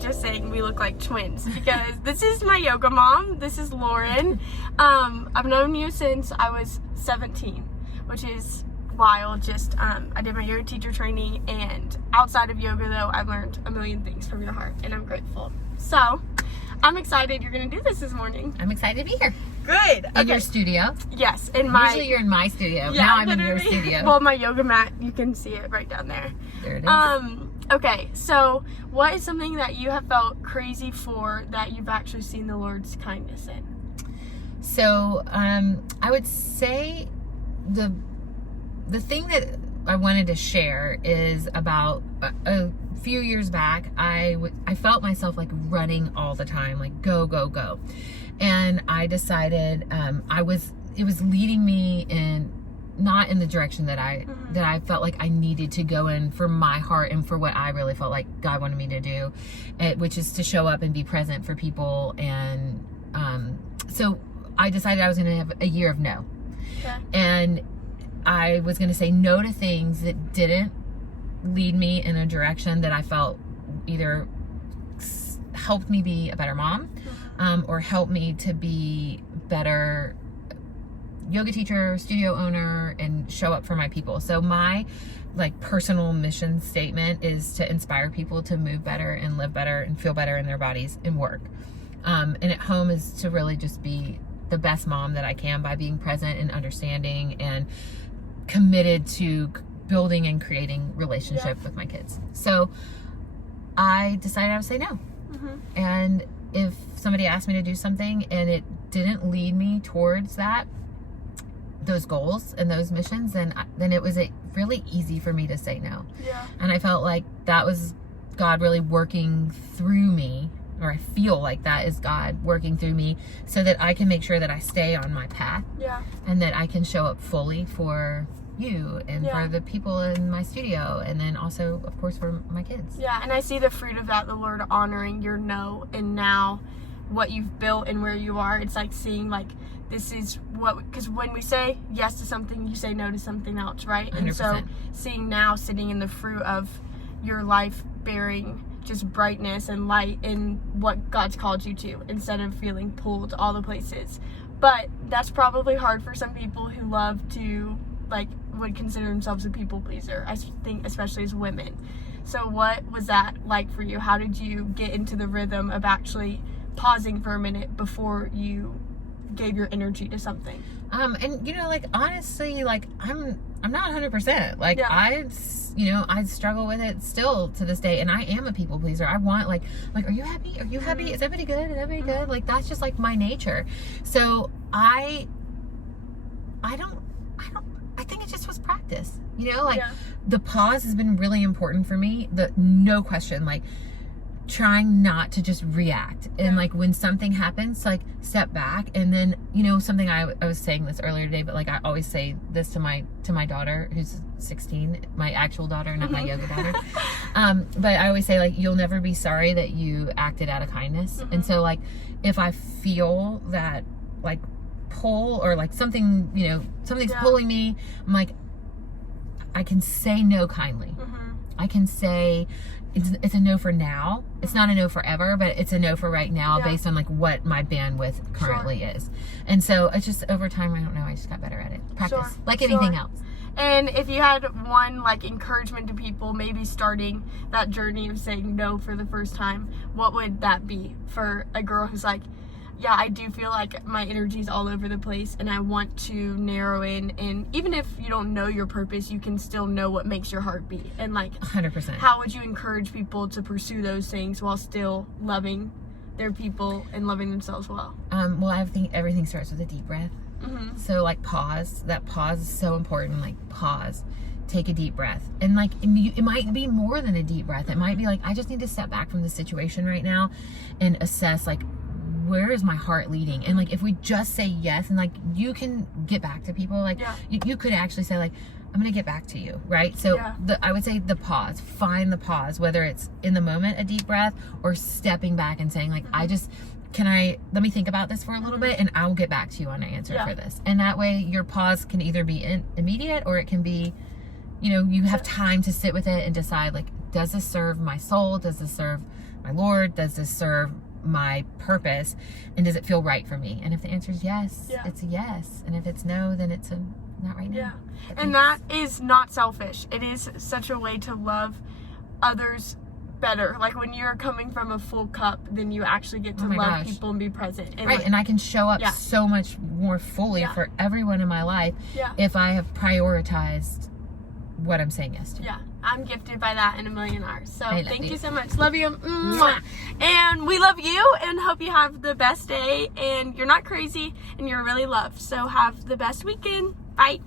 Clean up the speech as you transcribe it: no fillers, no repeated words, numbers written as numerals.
just saying we look like twins because this is my yoga mom. This is Lauren. I've known you since I was 17, which is wild. Just I did my yoga teacher training, and outside of yoga though, I've learned a million things from your heart, and I'm grateful. So I'm excited you're gonna do this morning. I'm excited to be here. Good. In your studio? Yes, Usually you're in my studio. Yeah, now I'm literally. in your studio. Well, my yoga mat, you can see it right down there. There it is. Okay, so what is something that you have felt crazy for that you've actually seen the Lord's kindness in? So, I would say the thing that I wanted to share is about a few years back, I felt myself like running all the time, like go, go, go. And I decided it was leading me in not in the direction that I felt like I needed to go in for my heart and for what I really felt like God wanted me to do, which is to show up and be present for people. And so I decided I was going to have a year of no. Okay. And I was going to say no to things that didn't lead me in a direction that I felt either helped me be a better mom, or helped me to be better yoga teacher, studio owner, and show up for my people. So my personal mission statement is to inspire people to move better and live better and feel better in their bodies and work. And at home is to really just be the best mom that I can by being present and understanding and committed to building and creating relationship with my kids. So I decided I would say no. And if somebody asked me to do something and it didn't lead me towards those goals and those missions, then it was really easy for me to say no. Yeah. And I felt like that was God really working through me, or I feel like that is God working through me so that I can make sure that I stay on my path. Yeah. And that I can show up fully for you and for the people in my studio, and then also of course for my kids. Yeah, and I see the fruit of that, the Lord honoring your no, and now what you've built and where you are. It's like seeing this is because when we say yes to something, you say no to something else, right? 100%. And so seeing now sitting in the fruit of your life bearing just brightness and light in what God's called you to, instead of feeling pulled all the places. But that's probably hard for some people who love to would consider themselves a people pleaser, I think, especially as women. So what was that like for you? How did you get into the rhythm of actually pausing for a minute before you gave your energy to something? And honestly, I'm not 100%. I struggle with it still to this day, and I am a people pleaser. I want are you happy? Are you happy? Is everybody good? Is everybody good? That's just my nature. So I think it just was practice. The pause has been really important for me. No question, trying not to just react. And when something happens, step back. And then, something I was saying this earlier today, but I always say this to my daughter who's 16, my actual daughter, not my yoga daughter. But I always say you'll never be sorry that you acted out of kindness. And so if I feel that pull or something, something's pulling me, I'm I can say no kindly. I can say it's a no for now. It's not a no forever, but it's a no for right now based on what my bandwidth currently is. And so it's just over time, I don't know, I just got better at it. Practice, anything else. And if you had one encouragement to people maybe starting that journey of saying no for the first time, what would that be for a girl who's yeah, I do feel like my energy's all over the place and I want to narrow in, and even if you don't know your purpose, you can still know what makes your heart beat. And 100%. How would you encourage people to pursue those things while still loving their people and loving themselves well? Well, I think everything starts with a deep breath. So pause. That pause is so important. Pause. Take a deep breath. And it might be more than a deep breath. It might be I just need to step back from the situation right now and assess where is my heart leading? And if we just say yes, and you can get back to people, you could actually say I'm gonna get back to you, right? So I would say the pause. Find the pause, whether it's in the moment, a deep breath, or stepping back and saying let me think about this for a little bit, and I'll get back to you on an answer for this. And that way your pause can either be immediate, or it can be, you have time to sit with it and decide does this serve my soul? Does this serve my Lord? Does this serve my purpose? And does it feel right for me? And if the answer is yes, it's a yes. And if it's no, then it's a not right now. Yeah. And that is not selfish. It is such a way to love others better. Like when you're coming from a full cup, then you actually get to love people and be present. And right. And I can show up so much more fully for everyone in my life if I have prioritized what I'm saying yes to. Yeah. I'm gifted by that in a million hours. So thank you so much. Love you. Mwah. And we love you and hope you have the best day and you're not crazy and you're really loved. So have the best weekend. Bye.